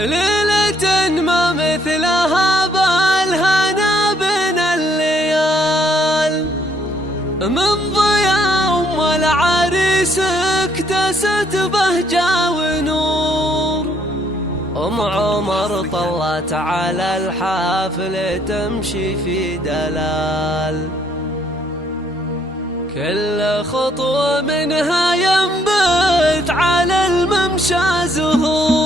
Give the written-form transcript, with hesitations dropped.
ليلة ما مثلها بالهنا بين الليال، من ضياء أم العريس اكتست بهجة ونور. أم عمر طلت على الحافل تمشي في دلال، كل خطوة منها ينبت على الممشى زهور.